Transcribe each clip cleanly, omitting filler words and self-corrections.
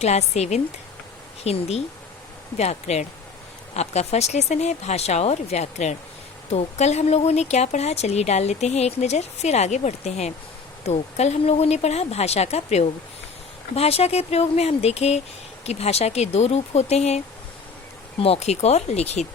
Class 7th Hindi व्याकरण। आपका first lesson है भाषा और व्याकरण। तो कल हम लोगों ने क्या पढ़ा, चलिए डाल लेते हैं एक नज़र, फिर आगे बढ़ते हैं। तो कल हम लोगों ने पढ़ा भाषा का प्रयोग। भाषा के प्रयोग में हम देखे कि भाषा के दो रूप होते हैं, मौखिक और लिखित।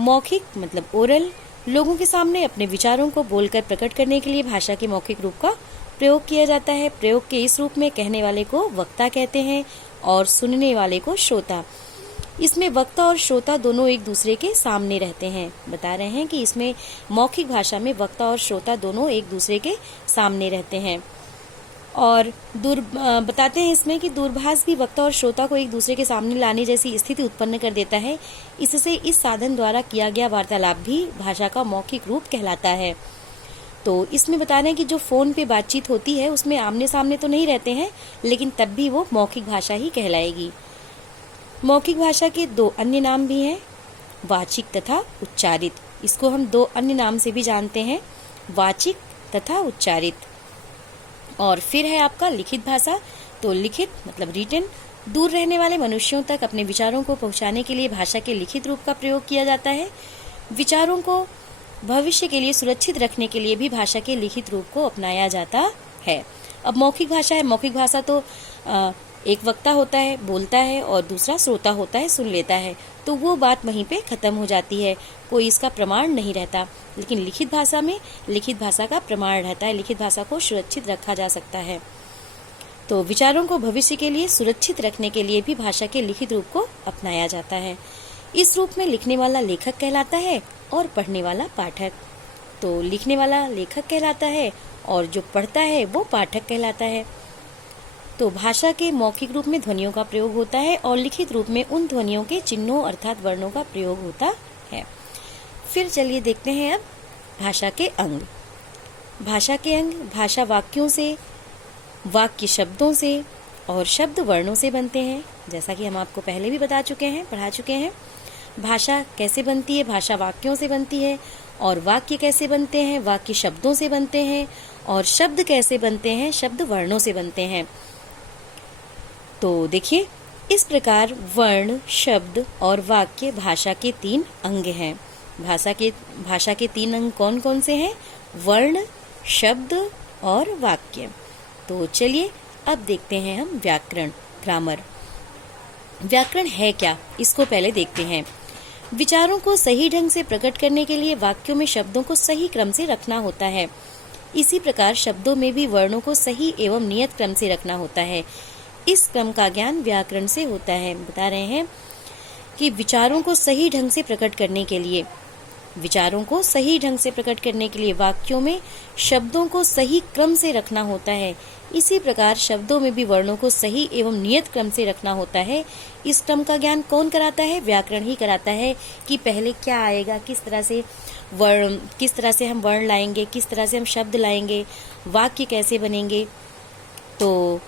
मौखिक मतलब ओरल, लोगों के सामने अपने विचारों को बोलकर प्रकट करने के लिए भाषा के मौखिक रूप का प्रयोग किया जाता है। प्रयोग के इस रूप में कहने वाले को वक्ता कहते हैं और सुनने वाले को श्रोता। इसमें वक्ता और श्रोता दोनों एक दूसरे के सामने रहते हैं। बता रहे हैं कि इसमें मौखिक भाषा में वक्ता और श्रोता दोनों एक दूसरे के सामने रहते हैं। और बताते हैं इसमें कि दूरभाष भी वक्ता और श्रोता को एक दूसरे के सामने लाने जैसी स्थिति उत्पन्न कर देता है। इससे इस साधन द्वारा किया गया वार्तालाप भी भाषा का मौखिक रूप कहलाता है। तो इसमें बता रहे हैं कि जो फोन पे बातचीत होती है उसमें आमने सामने तो नहीं रहते हैं, लेकिन तब भी वो मौखिक भाषा ही कहलाएगी। मौखिक भाषा के दो अन्य नाम भी हैं, वाचिक तथा उच्चारित। इसको हम दो अन्य नाम से भी जानते हैं, वाचिक तथा उच्चारित। और फिर है आपका लिखित भाषा। तो लिखित मतलब रिटन, दूर रहने वाले मनुष्यों तक अपने विचारों को पहुंचाने के लिए भाषा के लिखित रूप का प्रयोग किया जाता है। विचारों को भविष्य के लिए सुरक्षित रखने के लिए भी भाषा के लिखित रूप को अपनाया जाता है। अब मौखिक भाषा है, मौखिक भाषा तो एक वक्ता होता है, बोलता है, और दूसरा श्रोता होता है, सुन लेता है। तो वो बात वहीं पे खत्म हो जाती है, कोई इसका प्रमाण नहीं रहता। लेकिन लिखित भाषा में लिखित भाषा का प्रमाण रहता है, लिखित भाषा को सुरक्षित रखा जा सकता है। तो विचारों को भविष्य के लिए सुरक्षित रखने के लिए भी भाषा के लिखित रूप को अपनाया जाता है। इस रूप में लिखने वाला लेखक कहलाता है और पढ़ने वाला पाठक। तो लिखने वाला लेखक कहलाता है और जो पढ़ता है वो पाठक कहलाता है। तो भाषा के मौखिक रूप में ध्वनियों का प्रयोग होता है और लिखित रूप में उन ध्वनियों के चिन्हों अर्थात वर्णों का प्रयोग होता है। फिर चलिए देखते हैं अब भाषा के अंग। भाषा के अंग भाषा वाक्यों से, वाक्य शब्दों से और शब्द वर्णों से बनते हैं। जैसा कि हम आपको पहले भी बता चुके हैं, पढ़ा चुके हैं। भाषा कैसे बनती है, भाषा वाक्यों से बनती है। और वाक्य कैसे बनते हैं, वाक्य शब्दों से बनते हैं। और शब्द कैसे बनते हैं, शब्द वर्णों से बनते हैं। तो देखिए, इस प्रकार वर्ण, शब्द और वाक्य भाषा के 3 अंग हैं। भाषा के 3 अंग कौन कौन से हैं? वर्ण, शब्द और वाक्य। तो चलिए अब देखते हैं हम व्याकरण, ग्रामर। व्याकरण है क्या, इसको पहले देखते हैं। विचारों को सही ढंग से प्रकट करने के लिए वाक्यों में शब्दों को सही क्रम से रखना होता है। इसी प्रकार शब्दों में भी वर्णों को सही एवं नियत क्रम से रखना होता है। इस क्रम का ज्ञान व्याकरण से होता है। बता रहे हैं कि विचारों को सही ढंग से प्रकट करने के लिए वाक्यों में शब्दों को सही क्रम से रखना होता है। इसी प्रकार शब्दों में भी वर्णों को सही एवं नियत क्रम से रखना होता है। इस क्रम का ज्ञान कौन कराता है? व्याकरण ही कराता है कि पहले क्या आएगा, किस तरह से हम वर्ण लाएंगे, किस तरह से हम शब्द लाएंगे, वाक्य कैसे बनेंगे। तो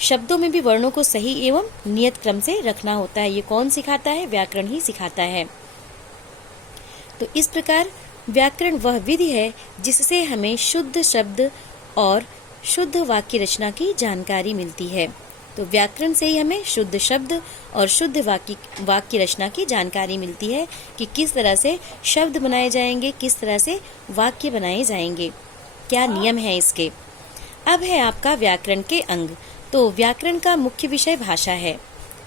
शब्दों में भी वर्णों को सही एवं नियत क्रम से रखना होता है। ये कौन सिखाता है? व्याकरण ही सिखाता है। तो इस प्रकार व्याकरण वह विधि है जिससे हमें शुद्ध शब्द और शुद्ध वाक्य रचना की जानकारी मिलती है। तो व्याकरण से ही हमें शुद्ध शब्द और शुद्ध वाक्य रचना की जानकारी मिलती है कि किस तरह से शब्द बनाए जाएंगे, किस तरह से वाक्य बनाए जाएंगे, क्या नियम है इसके। अब है आपका व्याकरण के अंग। तो व्याकरण का मुख्य विषय भाषा है।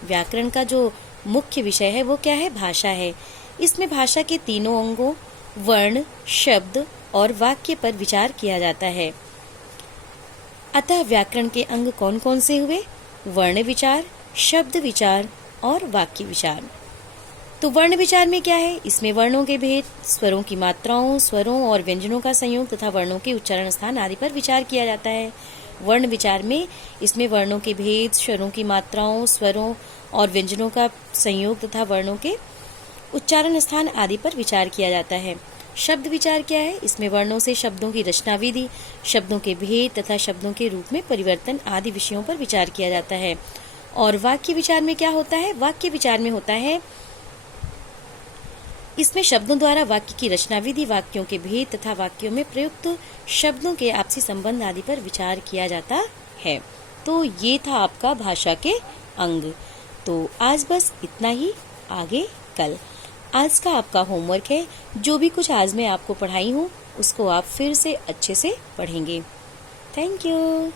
व्याकरण का जो मुख्य विषय है वो क्या है? भाषा है। इसमें भाषा के तीनों अंगों वर्ण, शब्द और वाक्य पर विचार किया जाता है। अतः व्याकरण के अंग कौन कौन से हुए? वर्ण विचार, शब्द विचार और वाक्य विचार। तो वर्ण विचार में क्या है? इसमें वर्णों के भेद, स्वरों की मात्राओं, स्वरों और व्यंजनों का संयोग तथा वर्णों के उच्चारण स्थान आदि पर विचार किया जाता है। वर्ण विचार में इसमें वर्णों के भेद, स्वरों की मात्राओं, स्वरों और व्यंजनों का संयोग तथा वर्णों के उच्चारण स्थान आदि पर विचार किया जाता है। शब्द विचार क्या है? इसमें वर्णों से शब्दों की रचना विधि, शब्दों के भेद तथा शब्दों के रूप में परिवर्तन आदि विषयों पर विचार किया जाता है। और वाक्य विचार में क्या होता है? वाक्य विचार में होता है, इसमें शब्दों द्वारा वाक्य की रचना विधि, वाक्यों के भेद तथा वाक्यों में प्रयुक्त शब्दों के आपसी संबंध आदि पर विचार किया जाता है। तो ये था आपका भाषा के अंग। तो आज बस इतना ही, आगे कल। आज का आपका होमवर्क है, जो भी कुछ आज मैं आपको पढ़ाई हूँ उसको आप फिर से अच्छे से पढ़ेंगे। Thank you.